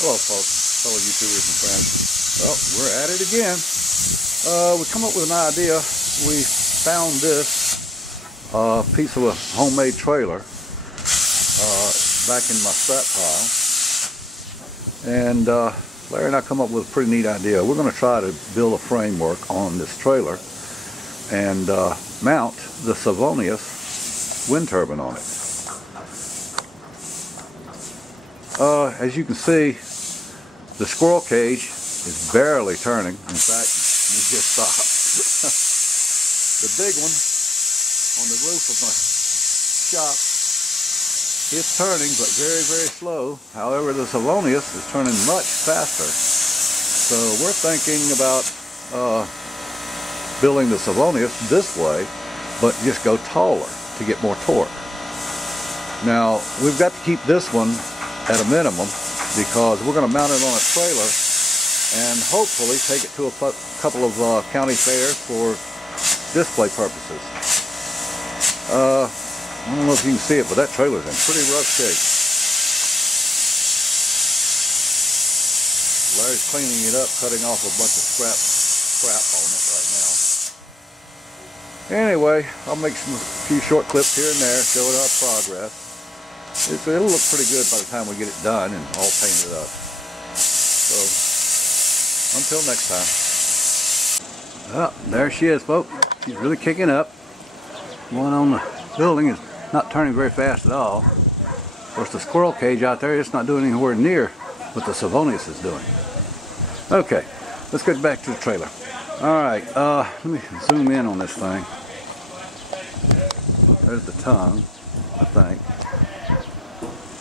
Hello folks, fellow YouTubers and friends. Well, we're at it again. We come up with an idea. We found this piece of a homemade trailer back in my scrap pile. And Larry and I come up with a pretty neat idea. We're going to try to build a framework on this trailer and mount the Savonius wind turbine on it. As you can see, the squirrel cage is barely turning. In fact, it just stopped. The big one on the roof of my shop is turning, but very, very slow. However, the Savonius is turning much faster. So we're thinking about building the Savonius this way, but just go taller to get more torque. Now, we've got to keep this one at a minimum, because we're going to mount it on a trailer and hopefully take it to a couple of county fairs for display purposes. I don't know if you can see it, but that trailer's in pretty rough shape. Larry's cleaning it up, cutting off a bunch of scrap on it right now. Anyway, I'll make a few short clips here and there showing our progress. It'll look pretty good by the time we get it done and all painted up. So, until next time. Well, there she is, folks. She's really kicking up. One on the building is not turning very fast at all. Of course, the squirrel cage out there, it's not doing anywhere near what the Savonius is doing. Okay, let's get back to the trailer. Alright, let me zoom in on this thing. There's the tongue, I think.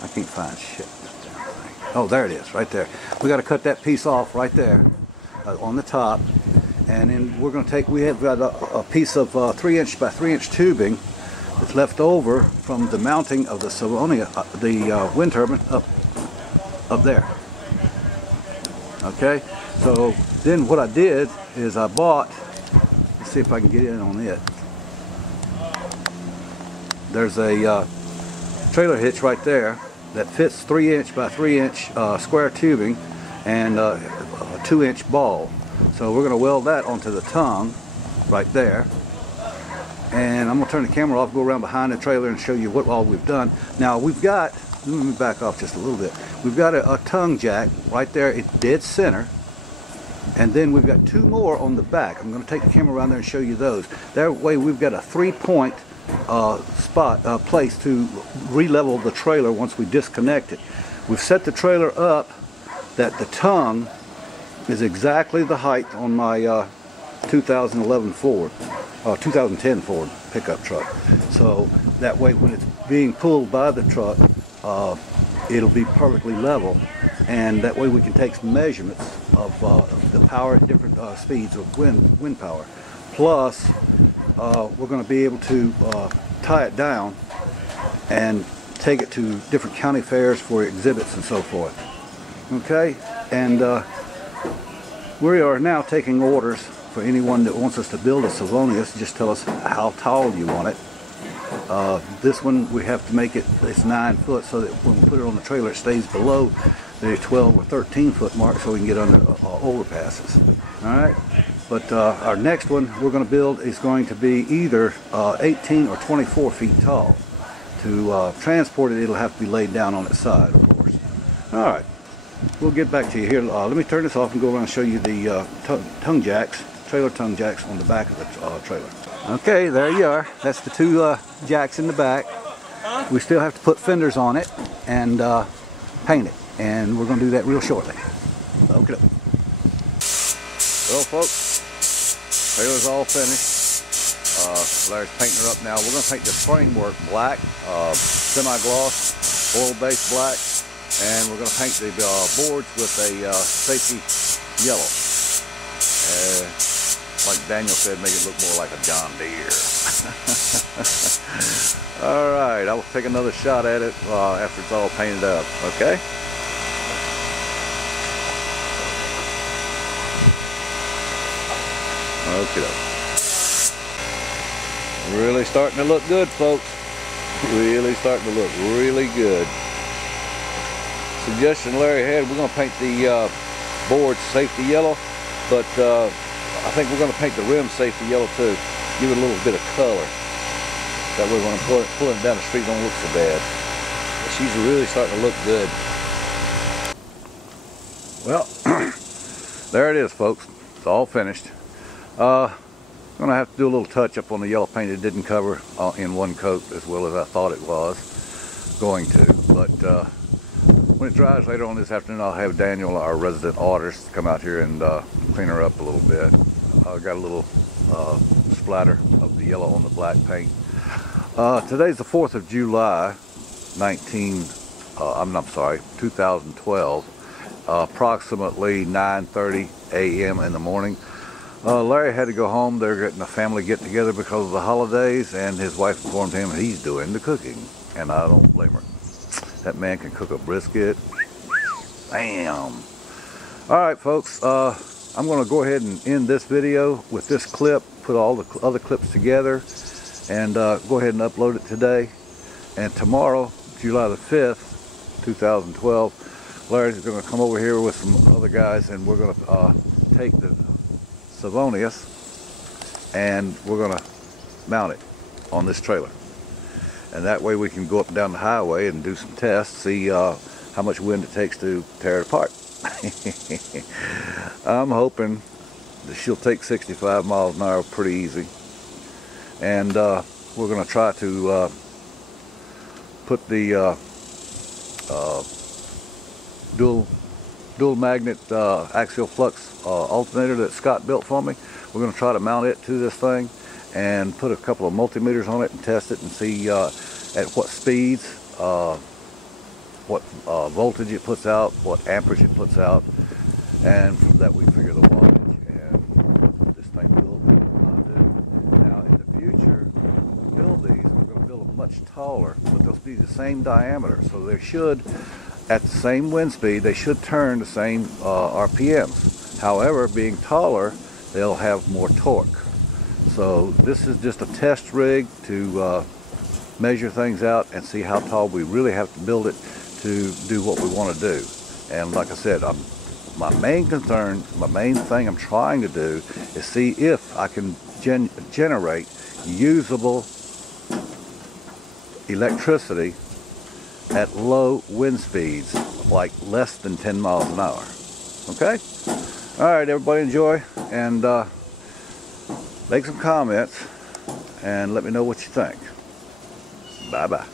I can't find shit. Oh, there it is, right there. We got to cut that piece off right there on the top, and then we're going to take. We have got a piece of 3" by 3" tubing that's left over from the mounting of the Savonius, the wind turbine up there. Okay. So then what I did is I bought. Let's see if I can get in on it. There's a trailer hitch right there that fits 3" by 3" square tubing and a 2" ball. So we're going to weld that onto the tongue right there. And I'm going to turn the camera off, go around behind the trailer and show you what all we've done. Now we've got, let me back off just a little bit. We've got a tongue jack right there at dead center. And then we've got 2 more on the back. I'm going to take the camera around there and show you those. That way we've got a 3-point place to re-level the trailer once we disconnect it. We've set the trailer up that the tongue is exactly the height on my 2010 Ford pickup truck. So that way when it's being pulled by the truck, it'll be perfectly level, and that way we can take some measurements of the power at different speeds of wind power. Plus, we're going to be able to tie it down and take it to different county fairs for exhibits and so forth. Okay, and we are now taking orders for anyone that wants us to build a Savonius. Just tell us how tall you want it. This one we have to make it, it's 9 foot, so that when we put it on the trailer it stays below the 12 or 13 foot mark, so we can get under overpasses. Alright, but our next one we're going to build is going to be either 18 or 24 feet tall. To transport it, it'll have to be laid down on its side, of course. Alright, we'll get back to you here. Let me turn this off and go around and show you the tongue jacks, trailer tongue jacks on the back of the trailer. Okay, there you are. That's the 2 jacks in the back. We still have to put fenders on it and paint it, and we're going to do that real shortly. Okay. Well, folks, trailer's all finished. Larry's painting her up now. We're going to paint the framework black, semi-gloss, oil-based black, and we're going to paint the boards with a safety yellow. Like Daniel said, make it look more like a John Deere. Alright, I will take another shot at it after it's all painted up, okay? Okay. Really starting to look good, folks. Really starting to look really good. suggestion Larry had, we're going to paint the board safety yellow, but I think we're going to paint the rim safety yellow too. Give it a little bit of color. That way when I'm pulling it down the street, it don't look so bad. But she's really starting to look good. Well, there it is, folks. It's all finished. I'm going to have to do a little touch up on the yellow paint. It didn't cover in one coat as well as I thought it was going to. But when it dries later on this afternoon, I'll have Daniel, our resident artist, come out here and clean her up a little bit. I got a little splatter of the yellow on the black paint. Today's the 4th of July, 2012. Approximately 9:30 a.m. in the morning. Larry had to go home. They're getting a family get together because of the holidays, and his wife informed him he's doing the cooking, and I don't blame her. That man can cook a brisket. Bam! Alright folks, I'm going to go ahead and end this video with this clip, put all the other clips together, and go ahead and upload it today. And tomorrow, July the 5th, 2012, Larry's going to come over here with some other guys, and we're going to take the savonius and we're going to mount it on this trailer. And that way we can go up and down the highway and do some tests, see how much wind it takes to tear it apart. I'm hoping that she'll take 65 miles an hour pretty easy. And we're going to try to put the dual magnet axial flux alternator that Scott built for me. We're going to try to mount it to this thing and put a couple of multimeters on it and test it and see at what speeds, what voltage it puts out, what amperage it puts out, and from that we figure the wattage and this thing will do. Now in the future, to build these, we're going to build them much taller, but they'll be the same diameter, so they should, at the same wind speed, they should turn the same RPMs. However, being taller, they'll have more torque. So this is just a test rig to measure things out and see how tall we really have to build it to do what we want to do. And like I said, my main concern, my main thing I'm trying to do is see if I can generate usable electricity at low wind speeds, like less than 10 miles an hour. Okay? Alright, everybody enjoy, and make some comments, and let me know what you think. Bye-bye.